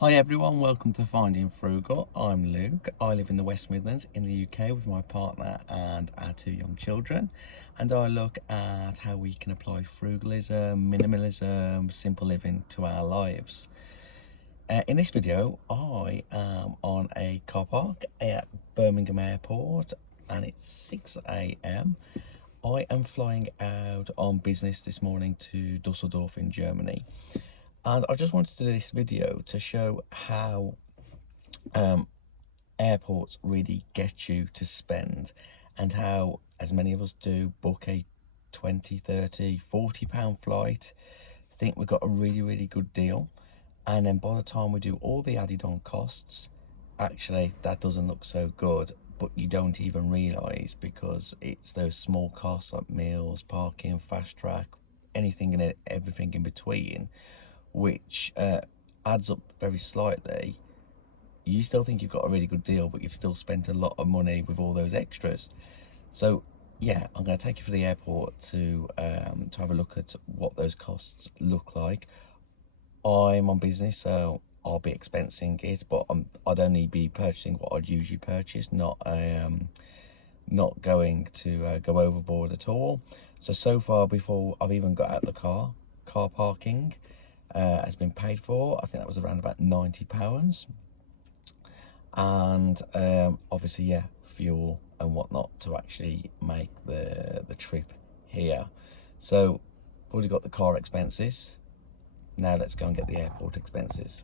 Hi everyone, welcome to Finding Frugal. I'm Luke. I live in the West Midlands in the UK with my partner and our two young children, and I look at how we can apply frugalism, minimalism, simple living to our lives. In this video, I am on a car park at Birmingham Airport and it's 6 a.m. I am flying out on business this morning to Dusseldorf in Germany. And I just wanted to do this video to show how airports really get you to spend, and how, as many of us do, book a 20, 30, 40 pound flight, think we've got a really good deal, and then by the time we do all the added on costs, actually that doesn't look so good, but you don't even realize because it's those small costs like meals, parking, fast track, anything and everything in between, which adds up very slightly. You still think you've got a really good deal, but you've still spent a lot of money with all those extras. So yeah, I'm going to take you to the airport to have a look at what those costs look like. I'm on business, so I'll be expensing it, but I'd only be purchasing what I'd usually purchase, not going to go overboard at all. So far, before I've even got out the car parking has been paid for. I think that was around about £90. And obviously, yeah, fuel and whatnot to actually make the trip here. So already got the car expenses. Now let's go and get the airport expenses.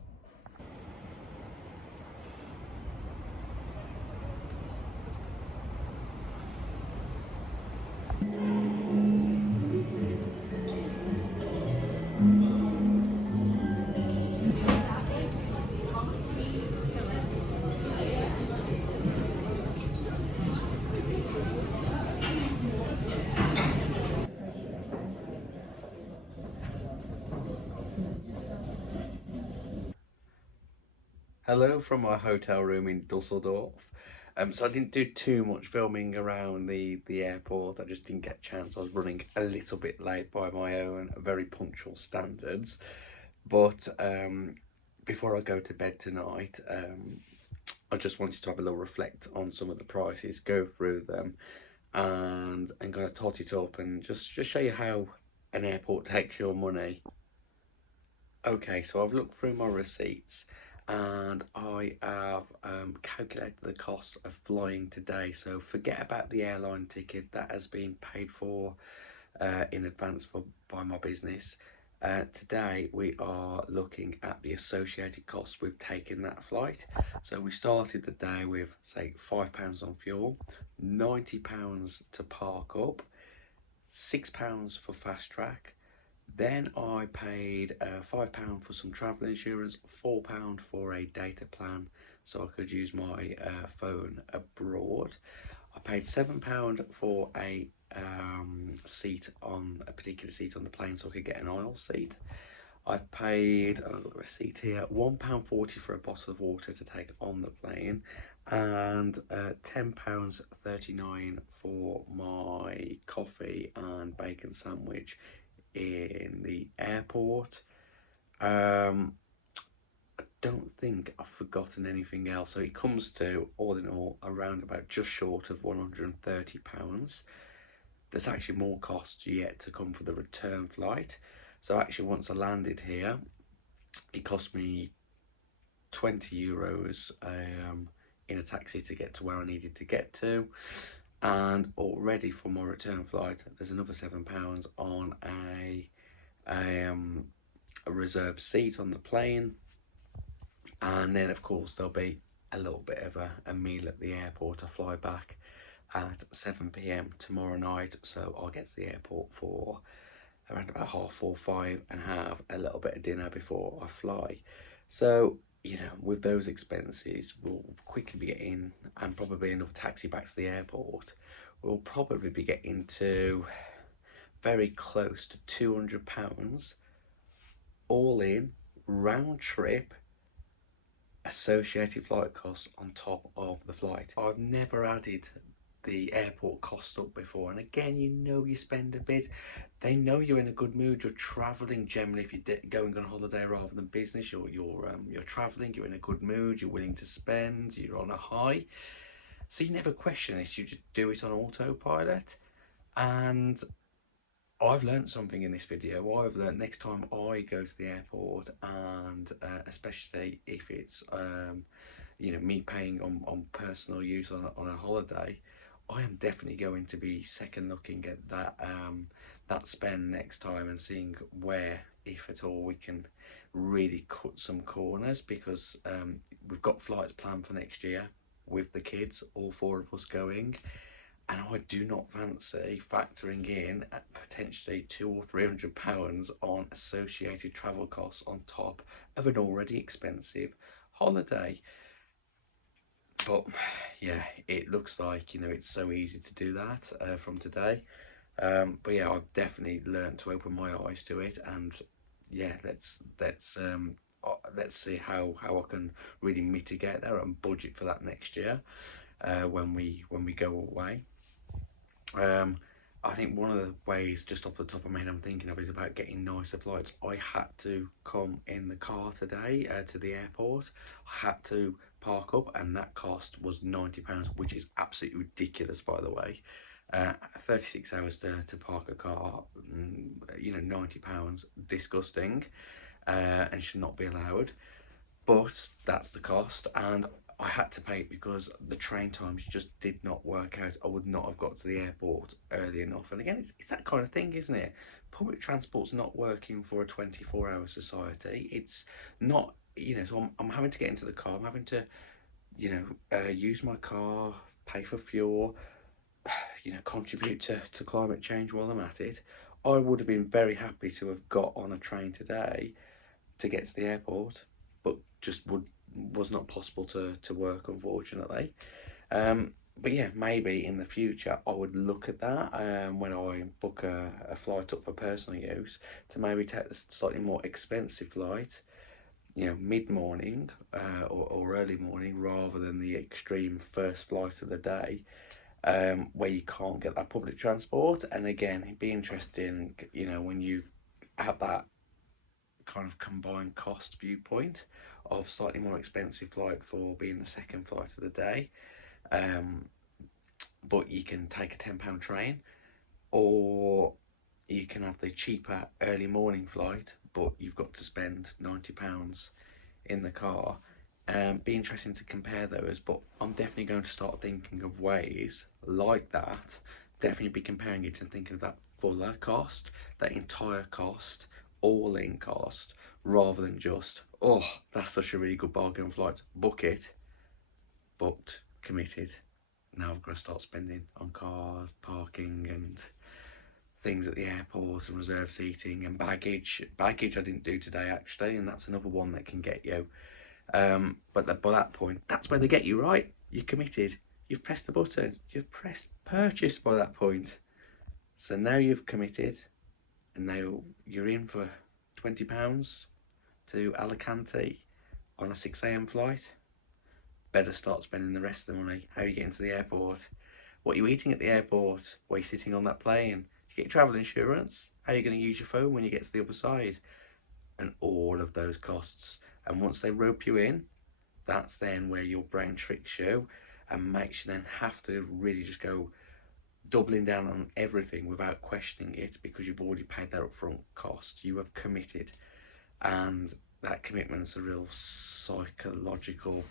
Hello from my hotel room in Dusseldorf. So I didn't do too much filming around the airport. I just didn't get a chance. I was running a little bit late by my own very punctual standards. But before I go to bed tonight, I just wanted to have a little reflect on some of the prices, go through them, and kind of tot it up and just show you how an airport takes your money. Okay, so I've looked through my receipts and I have calculated the cost of flying today. So forget about the airline ticket, that has been paid for in advance by my business. Today we are looking at the associated costs with taking that flight. So we started the day with, say, £5 on fuel, £90 to park up, £6 for fast track. Then I paid £5 for some travel insurance, £4 for a data plan so I could use my phone abroad. I paid £7 for a seat on a particular seat on the plane so I could get an aisle seat. I've paid, I've got the receipt here, £1.40 for a bottle of water to take on the plane, and £10.39 for my coffee and bacon sandwich in the airport. I don't think I've forgotten anything else, so it comes to, all in all, around about just short of £130. There's actually more costs yet to come for the return flight. So actually, once I landed here, it cost me €20 in a taxi to get to where I needed to get to, and already for my return flight, there's another £7 on a reserved seat on the plane, and then of course there'll be a little bit of a meal at the airport. I fly back at 7 p.m. tomorrow night, so I'll get to the airport for around about 4:30, 5, and have a little bit of dinner before I fly. So, you know, with those expenses, we'll quickly be getting, and probably enough taxi back to the airport, we'll probably be getting to very close to £200 all in, round trip, associated flight costs on top of the flight. I've never added the airport cost up before, and again, you know, you spend a bit. They know you're in a good mood. You're traveling generally. If you're going on holiday rather than business, you're traveling. You're in a good mood. You're willing to spend. You're on a high, so you never question it. You just do it on autopilot. And I've learned something in this video. I've learned next time I go to the airport, and especially if it's you know, me paying on personal use on a holiday, I am definitely going to be second looking at that spend next time and seeing where, if at all, we can really cut some corners, because we've got flights planned for next year with the kids, all four of us going, and I do not fancy factoring in at potentially £200 or £300 on associated travel costs on top of an already expensive holiday. But yeah, it looks like, you know, it's so easy to do that from today. But yeah, I've definitely learned to open my eyes to it, and yeah, let's see how I can really mitigate that and budget for that next year when we go away. Um, I think one of the ways, just off the top of my head, I'm thinking of is about getting nicer flights. I had to come in the car today to the airport. I had to park up, and that cost was £90, which is absolutely ridiculous, by the way. 36 hours to park a car, you know, £90, disgusting, and should not be allowed. But that's the cost, and I had to pay it because the train times just did not work out. I would not have got to the airport early enough. And again, it's that kind of thing, isn't it? Public transport's not working for a 24-hour society. It's not, you know, so I'm having to get into the car. I'm having to, you know, use my car, pay for fuel, you know, contribute to climate change while I'm at it. I would have been very happy to have got on a train today to get to the airport, but just was not possible to work, unfortunately. But yeah, maybe in the future I would look at that when I book a flight up for personal use, to maybe take the slightly more expensive flight, you know, mid-morning or early morning, rather than the extreme first flight of the day, where you can't get that public transport. And again, it'd be interesting, you know, when you have that kind of combined cost viewpoint of slightly more expensive flight for being the second flight of the day, um, but you can take a £10 train, or you can have the cheaper early morning flight, but you've got to spend £90 in the car. Be interesting to compare those, but I'm definitely going to start thinking of ways like that. Definitely be comparing it and thinking of that fuller cost, that entire cost, all in cost, rather than just, oh, that's such a really good bargain flight, book it, booked, committed. Now I've got to start spending on cars, parking, and things at the airport, and reserve seating and baggage. Baggage I didn't do today, actually, and that's another one that can get you. But by that point, that's where they get you, right? You're committed. You've pressed the button. You've pressed purchase by that point. So now you've committed, and now you're in for £20 to Alicante on a 6 a.m. flight. Better start spending the rest of the money. How are you getting to the airport? What are you eating at the airport? Where are you sitting on that plane? You get travel insurance. How are you going to use your phone when you get to the other side? And all of those costs. And once they rope you in, that's then where your brain tricks you and makes you then have to really just go doubling down on everything without questioning it, because you've already paid that upfront cost. You have committed, and that commitment's a real psychological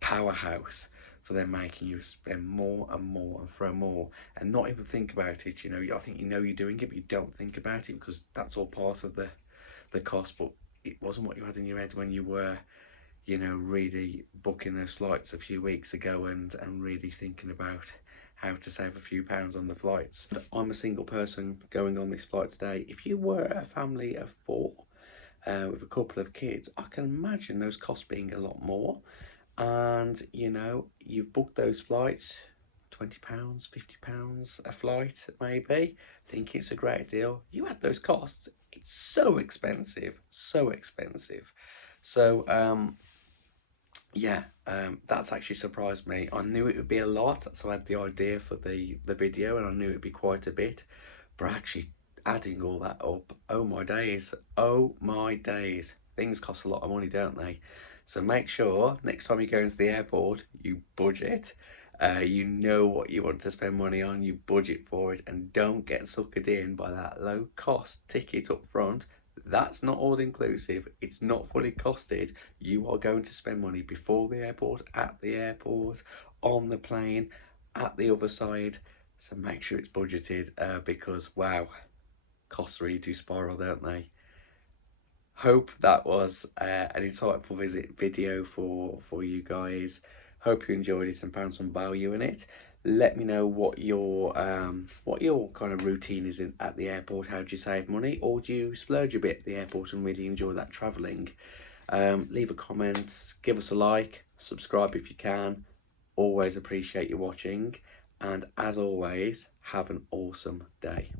powerhouse for them, making you spend more and more and throw more and not even think about it. You know, I think you know you're doing it, but you don't think about it because that's all part of the cost. But it wasn't what you had in your head when you were, you know, really booking those flights a few weeks ago, and really thinking about how to save a few pounds on the flights. I'm a single person going on this flight today. If you were a family of four with a couple of kids, I can imagine those costs being a lot more. And you know, you've booked those flights, £20, £50 a flight, maybe, think it's a great deal. You add those costs, it's so expensive, so expensive. So Yeah, that's actually surprised me. I knew it would be a lot, so I had the idea for the video, and I knew it'd be quite a bit. But actually, adding all that up, oh my days, oh my days, things cost a lot of money, don't they? So make sure next time you go into the airport, you budget. You know what you want to spend money on, you budget for it, and don't get suckered in by that low cost ticket up front. That's not all inclusive, it's not fully costed. You are going to spend money before the airport, at the airport, on the plane, at the other side. So make sure it's budgeted because wow, costs really do spiral, don't they? Hope that was an insightful video for you guys. Hope you enjoyed it and found some value in it. Let me know what your kind of routine is at the airport. How do you save money, or do you splurge a bit at the airport and really enjoy that travelling? Leave a comment, give us a like, subscribe if you can. Always appreciate you watching, and as always, have an awesome day.